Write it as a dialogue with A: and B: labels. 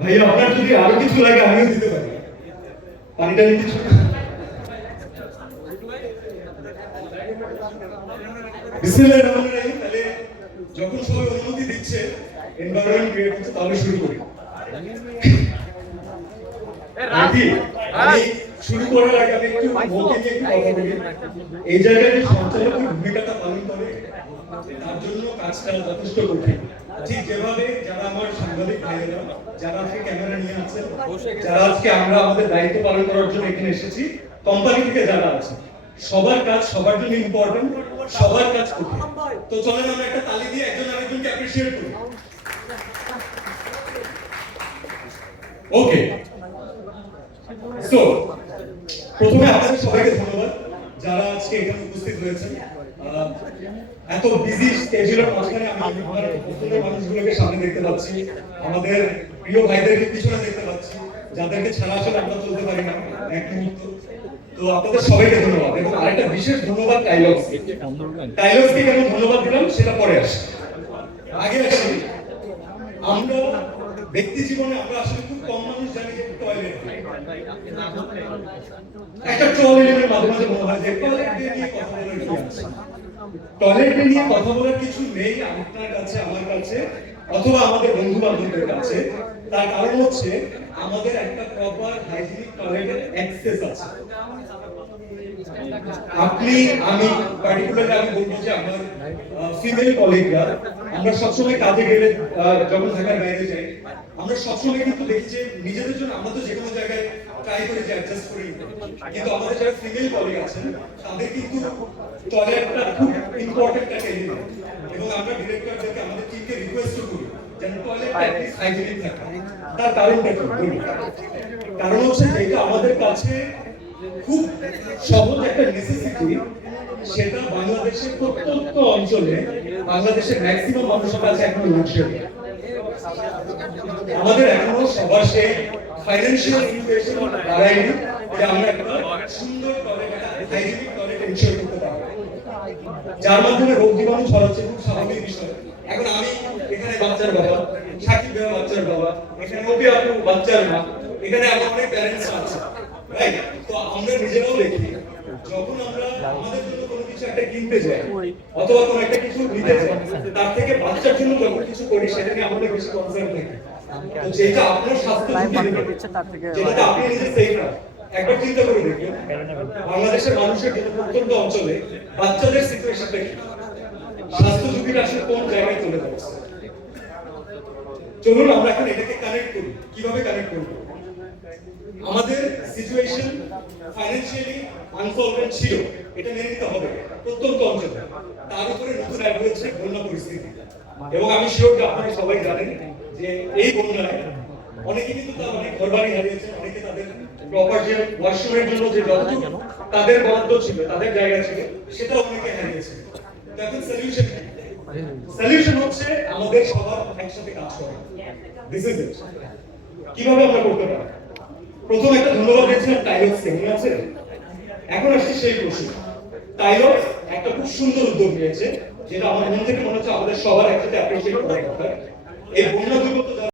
A: ভাইয়া আপনার যদি আরও কিছু লাগে আমিও দিতে পারি। পানিটা কিছু যখন সবাই অনুমতি দিচ্ছে এনভায়রনমেন্ট ক্রিয়েট করতে তাহলে শুরু করি। আমি শুরু করার আগে আমি একটু এই জায়গায় যে সঞ্চালকের ভূমিকাটা পালন করে তার জন্য কাজটা যথেষ্ট কঠিন। ঠিক যেভাবে যারা আমার সাংবাদিক ভাইয়েরা, যারা আজকে ক্যামেরা নিয়ে আছেন, যারা আজকে আমরা আমাদের দায়িত্ব পালন করার জন্য এখানে এসেছি কোম্পানি থেকে যারা আছে, সবার কাজ সবার জন্য ইম্পর্টেন্ট সবার কাজ কঠিন। তো চলেন আমরা একটা তালি দিয়ে একজন আরেকজনকে অ্যাপ্রিশিয়েট করি। ওকে সো প্রথমে আপনাদের সবাইকে ধন্যবাদ, যারা আজকে এখানে উপস্থিত হয়েছেন এত বিজি স্কেজুলের মাঝখানে আমি আমার মানুষগুলোকে সামনে দেখতে পাচ্ছি। আমাদের প্রিয় ভাইদেরকে পিছনে দেখতে পাচ্ছি। যাদেরকে ছাড়া আসলে আমরা চলতে পারি না, এক মুহূর্ত। তো আপনাদের সবাইকে ধন্যবাদ এবং আরেকটা বিশেষ ধন্যবাদ টাইলক্সকে টাইলক্সকে কেন ধন্যবাদ দিলাম, সেটা পরে আসি আগে আসি। আমরা ব্যক্তি জীবনে আমরা আসলে খুব কম মানুষ জানি যে টয়লেট একটা টয়লেটের মাঝে মাঝে মনে হয় যে টয়লেট নিয়ে কথা বলার টয়লেট নিয়ে কথা বলার কিছু নেই আপনার কাছে, আমার কাছে, অথবা আমাদের বন্ধু বান্ধবদের কাছে। তার কারণ হচ্ছে, আমাদের একটা প্রপার হাইজিনিক টয়লেটের অ্যাক্সেস আছে। আপনি, আমি পার্টিকুলারলি আমি বলব যে আমার ফিমেল কলিগরা আমরা সবসময় কাজে গেলে যখন ঢাকার বাইরে যাই, আমরা সবসময় কিন্তু দেখি যে নিজেদের জন্য আমরা তো যে কোনো জায়গায় ট্রাই করে যে অ্যাডজাস্ট করি কিন্তু আমাদের যারা ফিমেল কলিগ আছেন, তাদের কিন্তু টয়লেটটা খুব ইম্পর্টেন্ট একটা এলিমেন্ট এবং আমরা ডিরেক্টরদেরকে আমাদের টিমকে রিকোয়েস্ট করি যেন টয়লেটটা হাইজিনিক থাকে। তার কারণটা কি? কারণ হচ্ছে যেটা আমাদের কাছে খুব সহজ একটা নেসেসিটি সেটা বাংলাদেশের প্রত্যন্ত অঞ্চলে বাংলাদেশের ম্যাক্সিমাম মানুষের কাছে এখন লোডশেডিং আমাদের এখনও সবার সেই ফাইন্যান্সিয়াল সিচুয়েশন দাঁড়ায়নি যে আমরা একটা সুন্দর টয়লেট হাইজিনিক টয়লেট এনশিওর করতে পারব। যার মাধ্যমে রোগ জীবাণু ছড়াচ্ছে খুব স্বাভাবিক বিষয়। এখন আমি এখানে বাচ্চার বাবা, সাকিব ভাই বাচ্চার বাবা, এখানে ওপি আপু বাচ্চার মা, এখানে আমার অনেক প্যারেন্টস আছে রাইট তো আমরা নিজেরাও দেখি যখন আমরা আমাদের জন্য কোনো কিছু একটা কিনতে যাই অথবা কোনো একটা কিছু নিতে তার থেকে বাচ্চার জন্য যখন কিছু করি সেটা নিয়ে আমাদের বেশি কনসার্ন থাকে। তো যেটা আপনার স্বাস্থ্য ঝুঁকি দেবে, যেটাতে আপনি নিজে সেফ না। একবার চিন্তা করে দেখবেন বাংলাদেশের মানুষের কিন্তু প্রত্যন্ত অঞ্চলে বাচ্চাদের সিচুয়েশনটা কি স্বাস্থ্য ঝুঁকিটা আসলে কোন জায়গায় চলে যাচ্ছে? চলুন আমরা এখন এটাকে কানেক্ট করি। কীভাবে কানেক্ট করব? আমাদের সিচুয়েশন ফাইন্যান্সিয়ালি আনসলভেন্ট ছিল এটা মেনে নিতে হবে প্রত্যন্ত অঞ্চলে। তার উপরে নতুন অ্যাড হয়েছে বন্যা পরিস্থিতি। এবং আমি শিওর যে আপনারা সবাই জানেন যে এই বন্যায় অনেকে কিন্তু তার অনেক ঘরবাড়ি হারিয়েছে অনেকে তাদের প্রপার যে ওয়াশরুমের জন্য যে যতটুকু তাদের বরাদ্দ ছিল, তাদের জায়গা ছিল সেটা অনেকে হারিয়েছে এখন সলিউশন সলিউশন হচ্ছে আমাদের সবার একসাথে কাজ করা। দিস ইজ ইট কীভাবে আমরা করতে পারি? প্রথম একটা ধন্যবাদ দিয়েছিলাম টাইলক্সকে মনে আছে? এখন আসছে সেই প্রশ্ন। টাইলক্স একটা খুব সুন্দর উদ্যোগ নিয়েছে, যেটা আমার মন থেকে মনে হচ্ছে আমাদের সবার একসাথে অ্যাপ্রিসিয়েট করার কথা এই বন্যা দুর্গত